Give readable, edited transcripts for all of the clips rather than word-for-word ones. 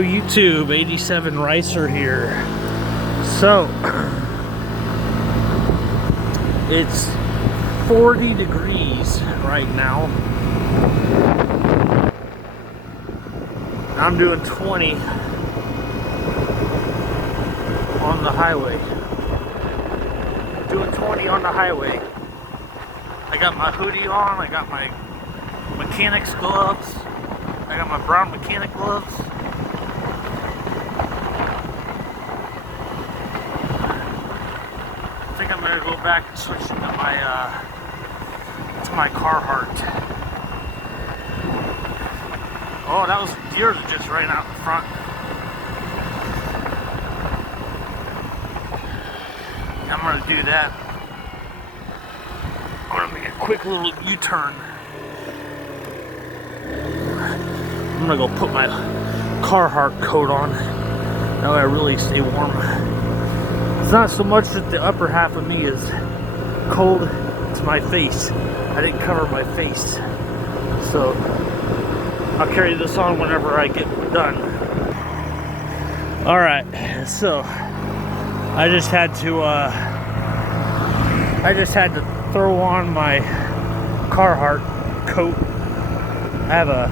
Yo YouTube, 87 Ricer here. So it's 40 degrees right now. I'm doing 20 on the highway. Doing 20 on the highway. I got my hoodie on, I got my mechanic's gloves, I got my brown mechanic gloves. I think I'm gonna go back and switch to my Carhartt. Oh, that was deer that just ran out in front. I'm gonna do that. I'm gonna make a quick little U-turn. I'm gonna go put my Carhartt coat on. That way I really stay warm. It's not so much that the upper half of me is cold, it's my face. I didn't cover my face. So I'll carry this on whenever I get done. Alright, so I just had to throw on my Carhartt coat. I have a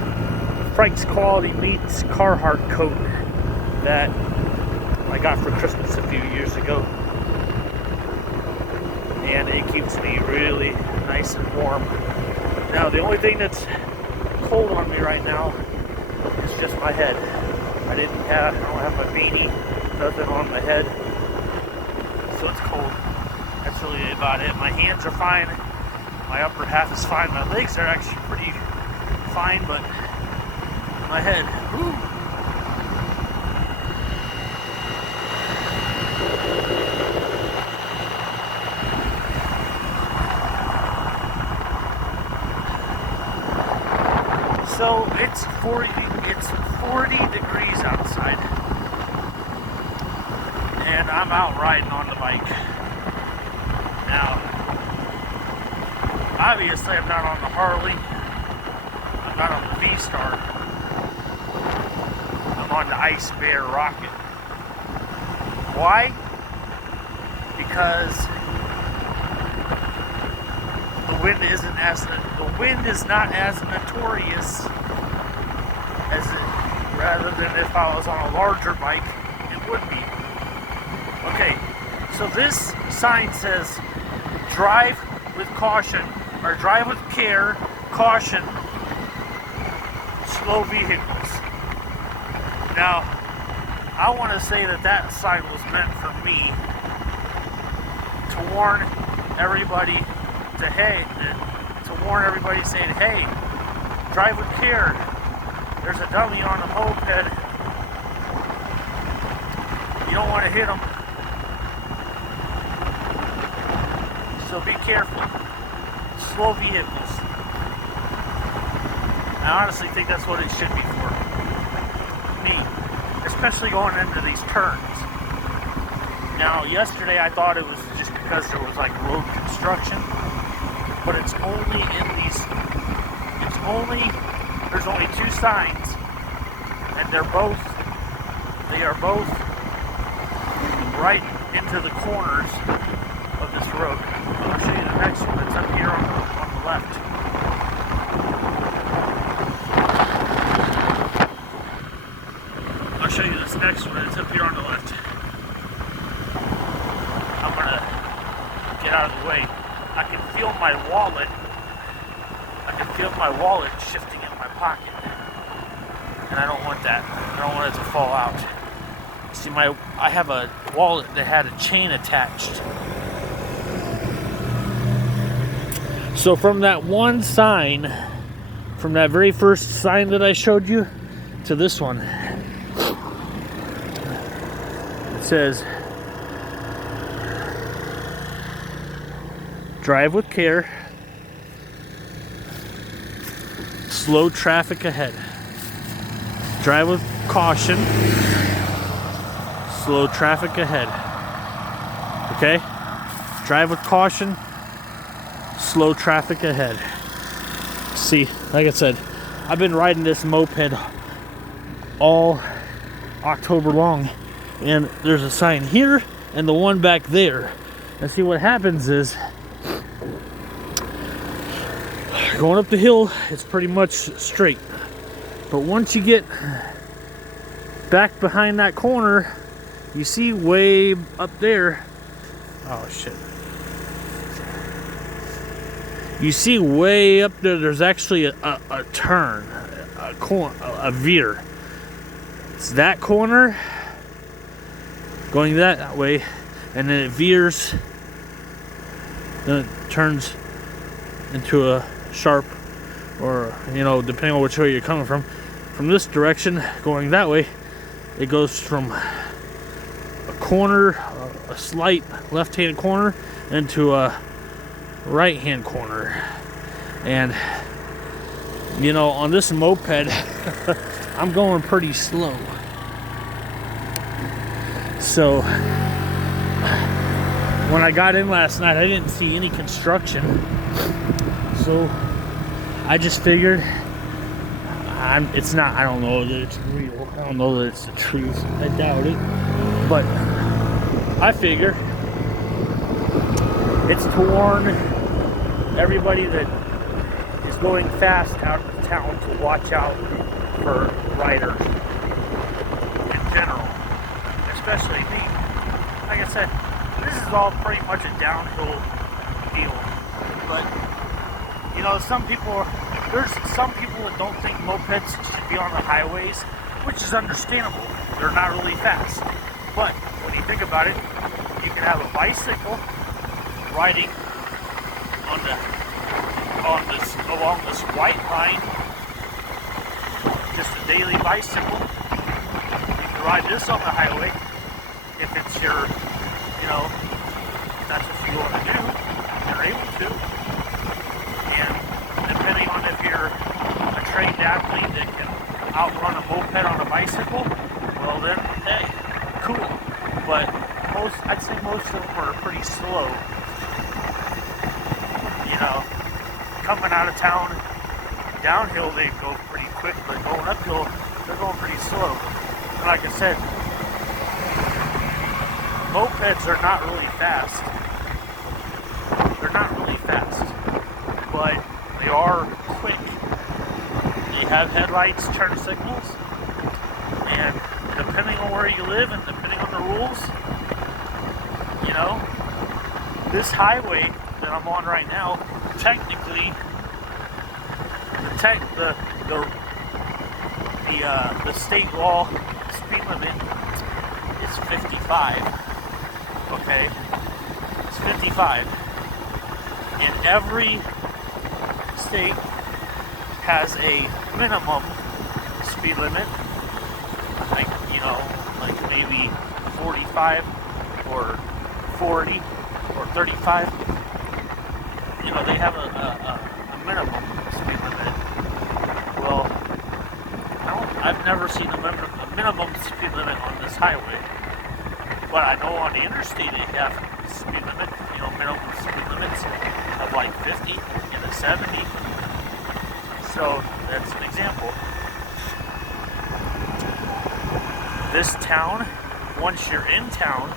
Frank's Quality Meats Carhartt coat that I got for Christmas a few years ago, and it keeps me really nice and warm. Now the only thing that's cold on me right now is just my head. I don't have my beanie, nothing on my head, so it's cold. That's really about it. My hands are fine, my upper half is fine, my legs are actually pretty fine, but my head, whew. So it's 40 degrees outside, and I'm out riding on the bike. Now, obviously I'm not on the Harley, I'm not on the V-Star, I'm on the icebear rocket. Why? Because the wind is not as notorious as rather than if I was on a larger bike, it would be. Okay, so this sign says drive with caution, or drive with care, caution, slow vehicles. Now, I want to say that sign was meant for me to warn everybody to warn everybody saying, hey, drive with care. There's a dummy on a moped. You don't want to hit him. So be careful. Slow vehicles. I honestly think that's what it should be for me, especially going into these turns. Now, yesterday I thought it was just because there was like road construction, but there's only two signs, and they are both right into the corners of this road. I'll show you the next one that's up here on the left. I'll show you this next one that's up here on the left. I'm gonna get out of the way. I can feel my wallet shifting in my pocket, and I don't want that. I don't want it to fall out. See, I have a wallet that had a chain attached. So from that one sign, from that very first sign that I showed you, to this one, it says, drive with care, slow traffic ahead. Drive with caution, slow traffic ahead. Okay? Drive with caution, slow traffic ahead. See, like I said, I've been riding this moped all October long. And there's a sign here and the one back there. And see what happens is, going up the hill, it's pretty much straight. But once you get back behind that corner, you see way up there. Oh shit. You see way up there, there's actually a turn, a veer. It's that corner, going that way, and then it veers, then it turns into a sharp, or, you know, depending on which way you're coming from. From this direction, going that way, it goes from a corner, a slight left-hand corner, into a right-hand corner. And, you know, on this moped, I'm going pretty slow. So, when I got in last night, I didn't see any construction. So, I just figured, it's not, I don't know that it's real. I don't know that it's the truth. I doubt it. But, I figure it's to warn everybody that is going fast out of town to watch out for riders in general, especially me. Like I said, this is all pretty much a downhill deal, but you know, there's some people that don't think mopeds should be on the highways, which is understandable. They're not really fast, but when you think about it, you can have a bicycle riding along this white line, just a daily bicycle. You can ride this on the highway if it's your, you know, if that's what you want to do, you're able to. And depending on if you're a trained athlete that can outrun a moped on a bicycle, well then, hey, cool. But I'd say most of them are pretty slow. You know, coming out of town, downhill they go pretty quick, but going uphill, they're going pretty slow. And like I said, mopeds are not really fast. They're not really fast, but they are quick. They have headlights, turn signals, and depending on where you live and depending on the rules, you know, this highway that I'm on right now, technically, the state law speed limit is 55. Okay, it's 55, and every state has a minimum speed limit, like, you know, like maybe 45 or 40 or 35. You know, they have a minimum speed limit. Well, I've never seen a minimum speed limit on this highway. But I know on the interstate they have speed limit, you know, minimum speed limits of like 50 and a 70. So that's an example. This town, once you're in town,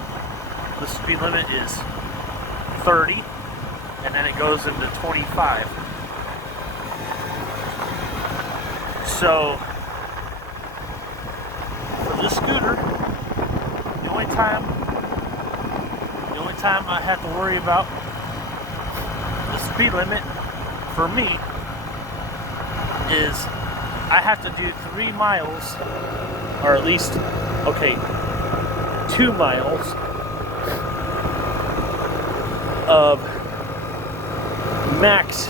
the speed limit is 30, and then it goes into 25. So for this scooter, the only time I have to worry about the speed limit for me is I have to do 3 miles, or at least, okay, 2 miles of max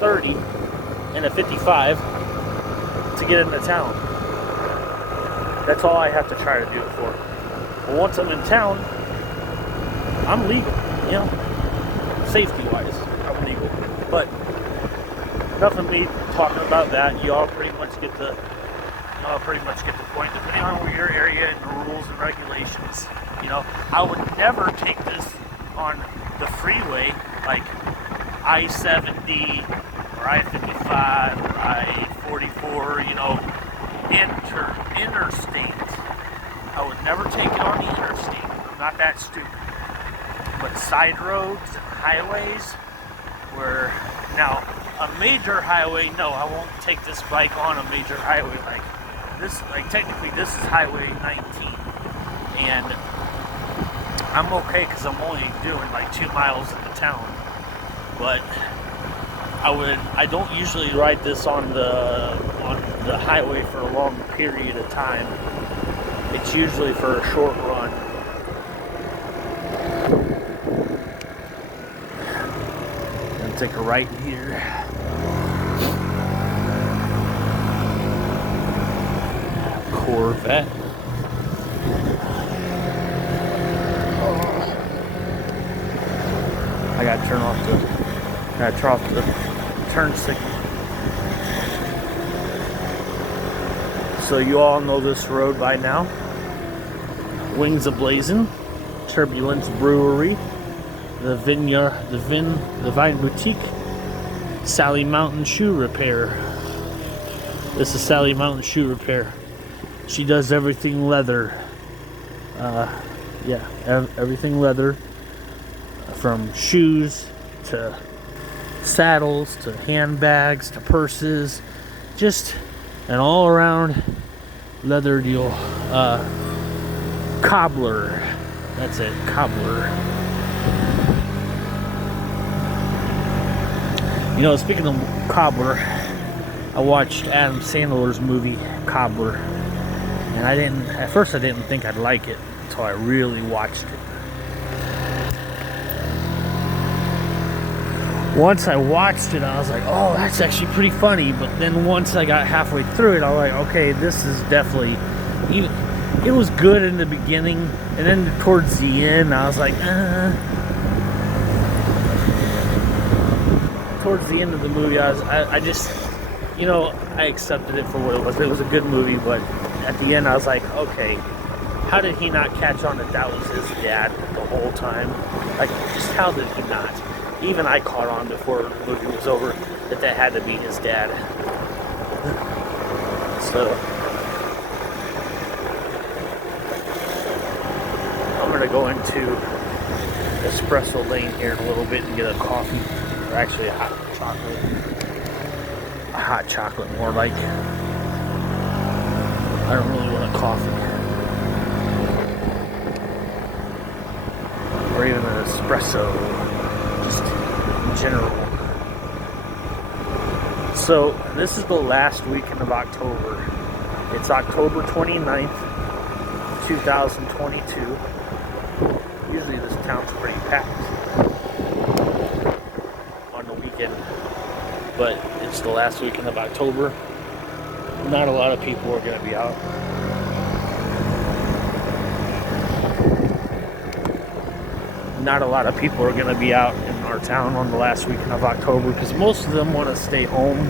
30 and a 55 to get into town. That's all I have to try to do it for. But once I'm in town, I'm legal, you know, safety-wise, I'm legal. But enough of me talking about that. You all pretty much get the point. Depending on where your area and the rules and regulations, you know, I would never take this on the freeway like I-70 or I-55 or I-44, you know, enter interstate, I would never take it on the interstate. I'm not that stupid. But side roads and highways, where now a major highway, no, I won't take this bike on a major highway like this. Like technically, this is Highway 19, and I'm okay because I'm only doing like 2 miles into town. But I don't usually ride this on the highway for a long period of time. It's usually for a short run. Gonna take a right here. Corvette. I gotta turn off the turn signal. So you all know this road by now. Wings A-Blazing, Turbulence Brewery, the Vine Boutique, Sally Mountain Shoe Repair. This is Sally Mountain Shoe Repair. She does everything leather. Everything leather. From shoes to saddles to handbags to purses. Just an all around leather deal. Cobbler. That's it, cobbler. You know, speaking of cobbler, I watched Adam Sandler's movie Cobbler, and at first I didn't think I'd like it until I really watched it. Once I watched it, I was like, oh, that's actually pretty funny. But then once I got halfway through it, I was like, okay, this is definitely, it was good in the beginning, and then towards the end, I was like, Towards the end of the movie, I just, you know, I accepted it for what it was. It was a good movie, but at the end, I was like, okay, how did he not catch on that was his dad the whole time? Like, just how did he not? Even I caught on before the movie was over that had to be his dad. So I'm gonna go into Espresso Lane here in a little bit and get a coffee, or actually a hot chocolate. A hot chocolate, more like. I don't really want a coffee, or even an espresso. In general. So this is the last weekend of October. It's October 29th, 2022. Usually this town's pretty packed on the weekend, but it's the last weekend of October. Not a lot of people are going to be out. Not a lot of people are going to be out in our town on the last weekend of October because most of them want to stay home.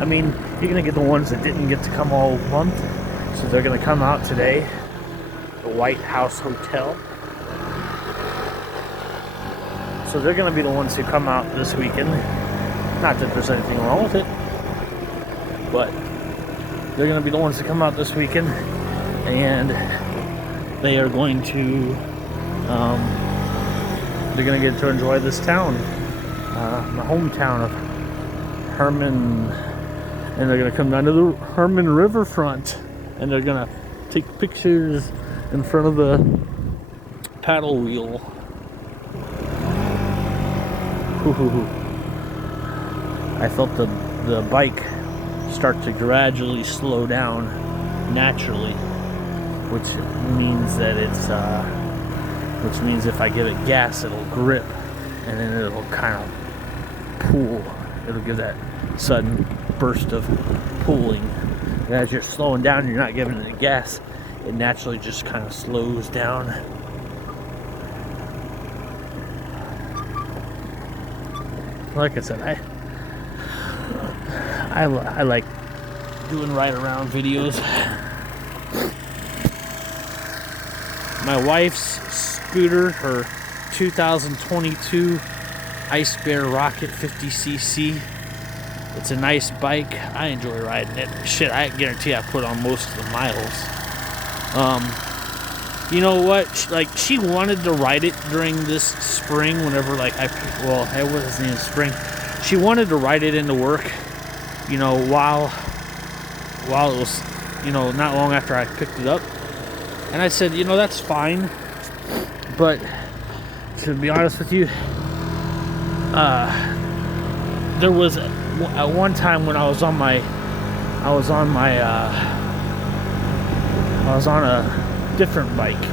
I mean, you're going to get the ones that didn't get to come all month, so they're going to come out today. The White House Hotel. So they're going to be the ones who come out this weekend. Not that there's anything wrong with it, but they're going to be the ones that come out this weekend, and they are going to they're going to get to enjoy this town, the hometown of Hermann, and they're going to come down to the Hermann riverfront, and they're going to take pictures in front of the paddle wheel. I felt the bike start to gradually slow down naturally, which means that which means if I give it gas, it'll grip, and then it'll kind of pull. It'll give that sudden burst of pulling. And as you're slowing down, you're not giving it gas, it naturally just kind of slows down. Like I said, I like doing ride around videos. My wife's scooter, her 2022 icebear rocket 50cc, It's a nice bike. I enjoy riding it. Shit, I guarantee I put on most of the miles. You know what? She wanted to ride it during this spring. Whenever it wasn't even spring. She wanted to ride it into work. You know, while it was, not long after I picked it up. And I said, that's fine. But to be honest with you, there was at one time when I was on a different bike.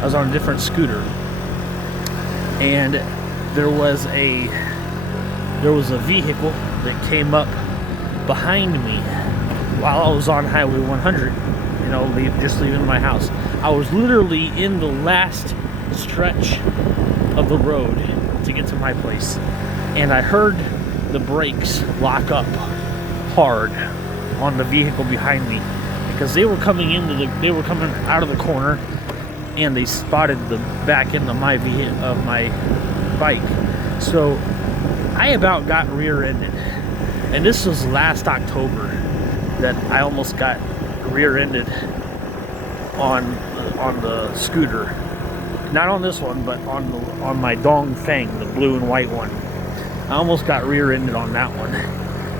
I was on a different scooter, and there was a vehicle that came up behind me while I was on Highway 100. Just leaving my house. I was literally in the last stretch of the road to get to my place, and I heard the brakes lock up hard on the vehicle behind me because they were coming out of the corner, and they spotted the back end of my bike. So I about got rear-ended, and this was last October that I almost got rear-ended on the scooter. Not on this one, but on my Dong Feng, the blue and white one. I almost got rear-ended on that one,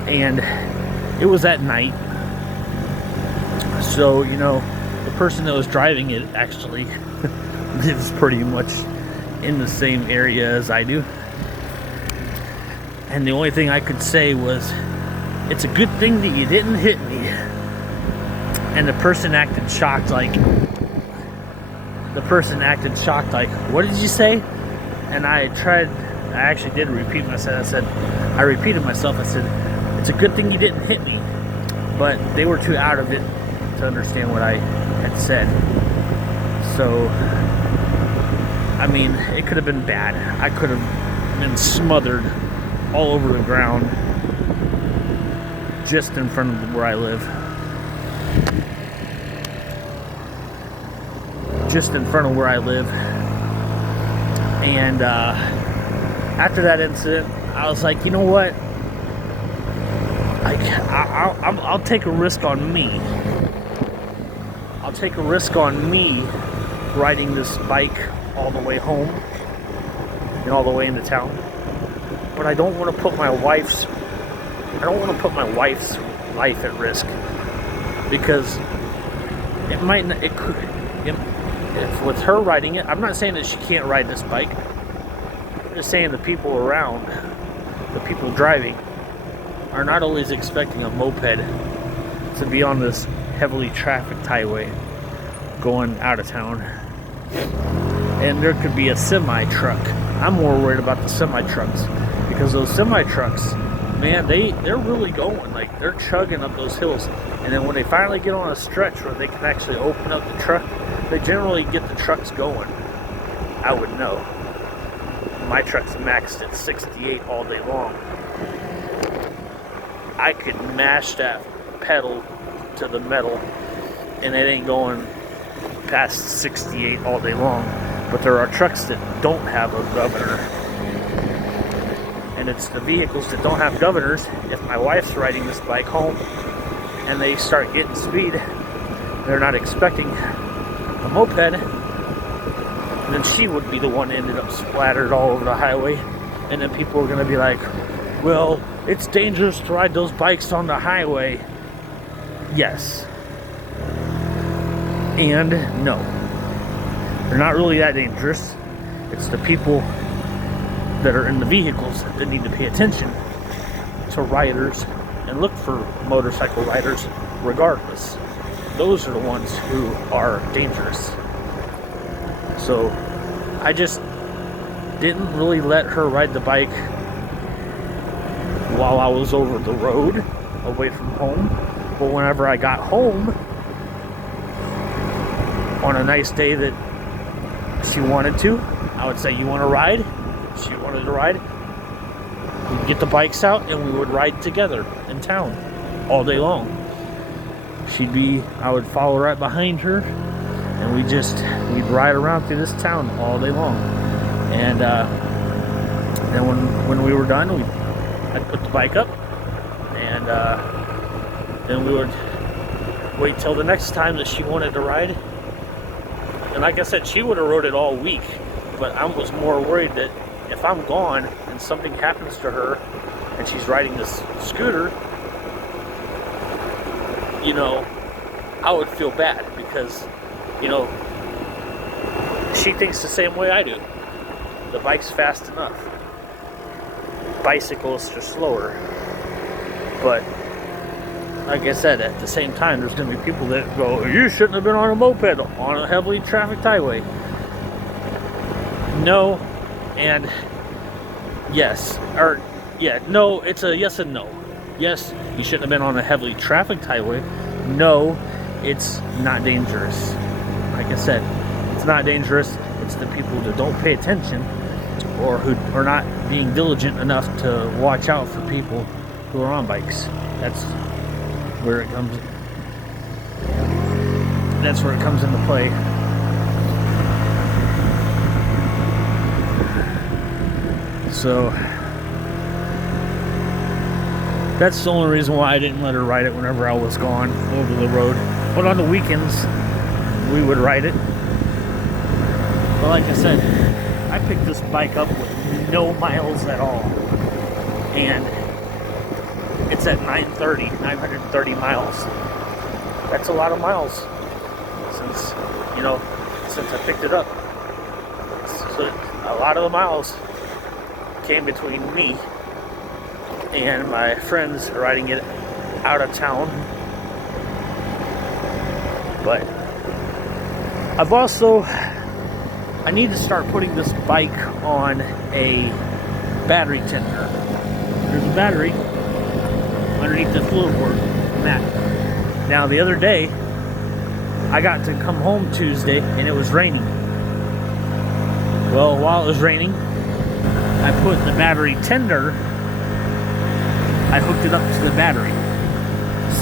and it was at night. So the person that was driving it actually lives pretty much in the same area as I do. And the only thing I could say was, "It's a good thing that you didn't hit me." And the person acted shocked, like, "What did you say?" And I actually did repeat myself. I repeated myself. I said, "It's a good thing you didn't hit me." But they were too out of it to understand what I had said. So, I mean, it could have been bad. I could have been smothered all over the ground just in front of where I live. And after that incident, I was like, you know what? I'll take a risk on me. I'll take a risk on me riding this bike all the way home and all the way into town. But I don't want to put my wife's life at risk, because if with her riding it, I'm not saying that she can't ride this bike. I'm just saying the people around, the people driving, are not always expecting a moped to be on this heavily trafficked highway going out of town. And there could be a semi-truck. I'm more worried about the semi-trucks, because those semi-trucks, man, they're really going. Like, they're chugging up those hills. And then when they finally get on a stretch where they can actually open up the truck, they generally get the trucks going. I would know. My truck's maxed at 68 all day long. I could mash that pedal to the metal, and it ain't going past 68 all day long. But there are trucks that don't have a governor. And it's the vehicles that don't have governors. If my wife's riding this bike home and they start getting speed, they're not expecting a moped, then she would be the one that ended up splattered all over the highway. And then people are going to be like, well, it's dangerous to ride those bikes on the highway. Yes. And no. They're not really that dangerous. It's the people that are in the vehicles that need to pay attention to riders and look for motorcycle riders regardless. Those are the ones who are dangerous. So I just didn't really let her ride the bike while I was over the road away from home. But whenever I got home on a nice day that she wanted to, I would say, "You want to ride?" She wanted to ride. We'd get the bikes out and we would ride together in town all day long. I would follow right behind her, and we'd ride around through this town all day long. And then when we were done, I'd put the bike up, and and then we would wait till the next time that she wanted to ride. And like I said, she would have rode it all week, but I was more worried that if I'm gone and something happens to her and she's riding this scooter, you know, I would feel bad because, you know, she thinks the same way I do. The bike's fast enough. Bicycles are slower. But like I said, at the same time, there's going to be people that go, you shouldn't have been on a moped on a heavily trafficked highway. No, and yes, or yeah, no, it's a yes and no. Yes, you shouldn't have been on a heavily trafficked highway. No, it's not dangerous. Like I said, it's not dangerous. It's the people that don't pay attention or who are not being diligent enough to watch out for people who are on bikes. That's where it comes. That's where it comes into play. So that's the only reason why I didn't let her ride it whenever I was gone over the road. But on the weekends, we would ride it. But like I said, I picked this bike up with no miles at all. And it's at 930 miles. That's a lot of miles since, you know, since I picked it up. So a lot of the miles came between me and my friends riding it out of town. But I need to start putting this bike on a battery tender. There's a battery underneath the floorboard mat. Now the other day, I got to come home Tuesday and it was raining. Well, while it was raining, I put the battery tender, I hooked it up to the battery.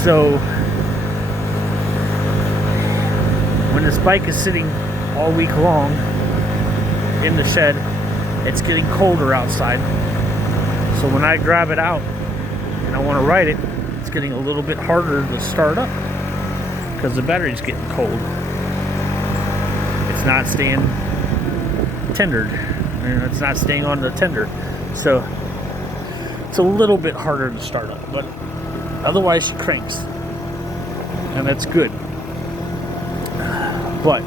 So when this bike is sitting all week long in the shed, it's getting colder outside. So when I grab it out and I want to ride it, it's getting a little bit harder to start up because the battery's getting cold. It's not staying tendered. It's not staying on the tender. So it's a little bit harder to start up, but otherwise she cranks. And that's good. But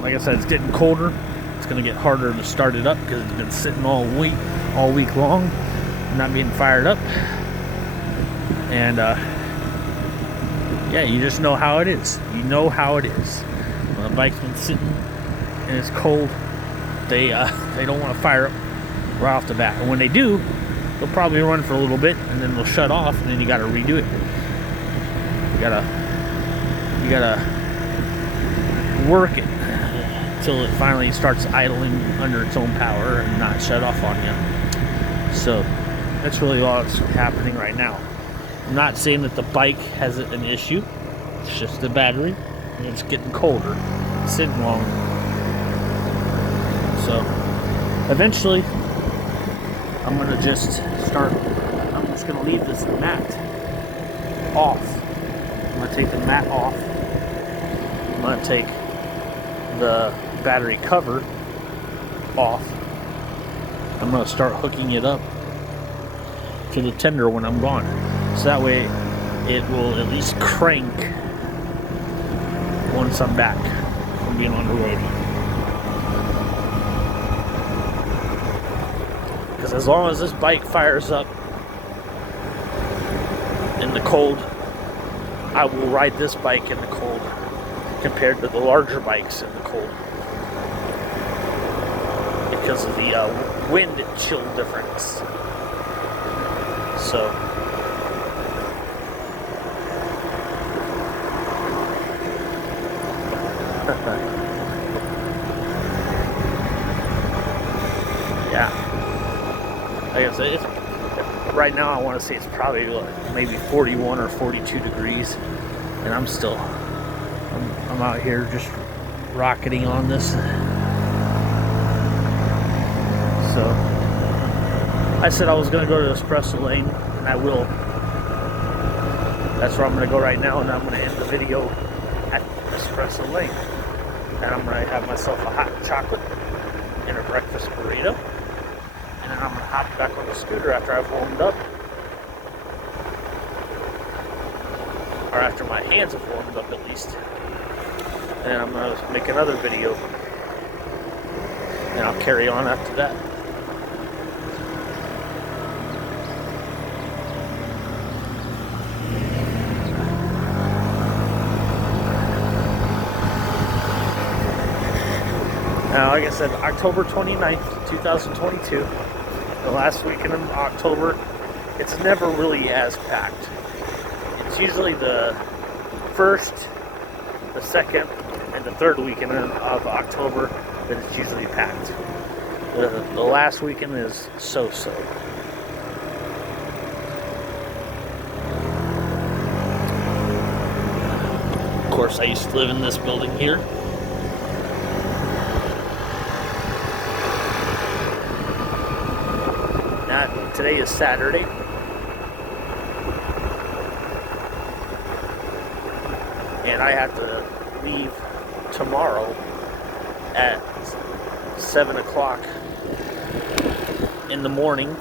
like I said, it's getting colder. It's going to get harder to start it up because it's been sitting all week long, not being fired up. And yeah, you just know how it is. You know how it is. When a bike's been sitting and it's cold, they don't want to fire up right off the bat. And when they do, they'll probably run for a little bit and then they'll shut off, and then you got to redo it. You gotta work it till it finally starts idling under its own power and not shut off on you. So that's really all that's happening right now. I'm not saying that the bike has an issue. It's just the battery, and it's getting colder, sitting long. So eventually, I'm gonna just leave this mat off. I'm gonna take the mat off. I'm gonna take the battery cover off. I'm gonna start hooking it up to the tender when I'm gone. So that way it will at least crank once I'm back from being on the road. Because as long as this bike fires up in the cold, I will ride this bike in the cold compared to the larger bikes in the cold. Because of the wind chill difference. So yeah, like I said, right now I want to say it's probably maybe 41 or 42 degrees, and I'm out here just rocketing on this. So I said I was going to go to the espresso lane, and I will. That's where I'm going to go right now, and I'm going to end the video at Espresso Lane. And I'm going to have myself a hot chocolate and a breakfast burrito. And then I'm going to hop back on the scooter after I've warmed up. Or after my hands have warmed up at least. And then I'm going to make another video. And I'll carry on after that. Now, like I said, October 29th, 2022, the last weekend of October, it's never really as packed. It's usually the first, the second, and the third weekend of October that it's usually packed. The last weekend is so-so. Of course, I used to live in this building here. Today is Saturday. And I have to leave tomorrow at 7 o'clock in the morning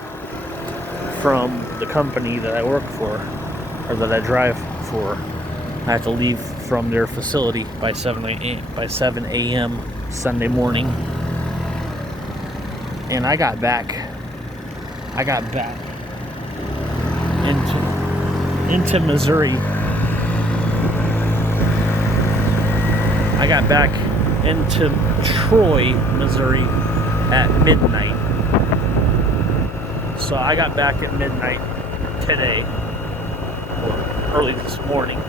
from the company that I work for, or that I drive for. I have to leave from their facility by 7 a.m. Sunday morning. And I got back into Missouri. I got back into Troy, Missouri at midnight. So I got back at midnight today, or early this morning.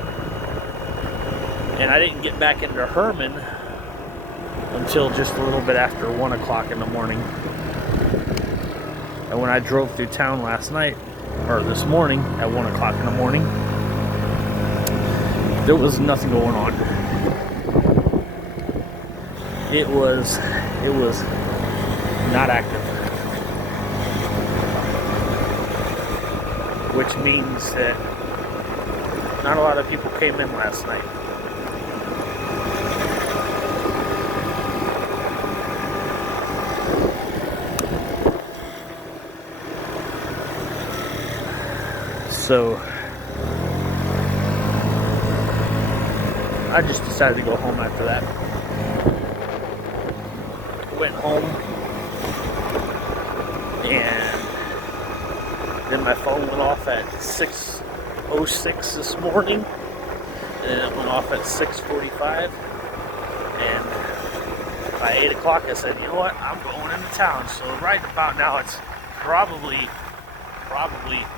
And I didn't get back into Hermann until just a little bit after 1 o'clock in the morning. And when I drove through town last night, or this morning, at 1 o'clock in the morning, there was nothing going on. It was not active. Which means that not a lot of people came in last night. So I just decided to go home after that. Went home, and then my phone went off at 6:06 this morning, and then it went off at 6:45, and by 8 o'clock I said, you know what, I'm going into town. So right about now it's probably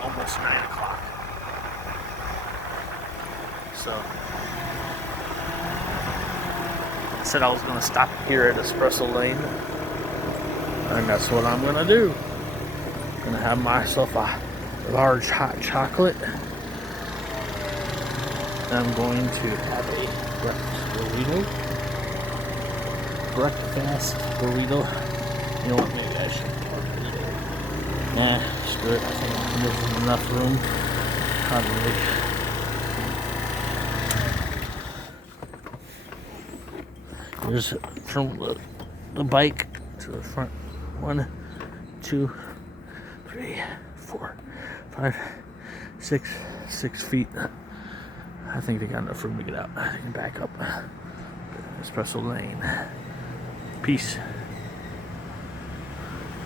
almost 9 o'clock. So I said I was going to stop here at Espresso Lane, and that's what I'm going to do. I'm going to have myself a large hot chocolate. I'm going to have a breakfast burrito. You know what, maybe I should park it. Nah, screw it. I think there's enough room. Probably. There's from the bike to the front. 1, 2, 3, 4, 5, 6 feet. I think they got enough room to get out and back up. Espresso Lane. Peace.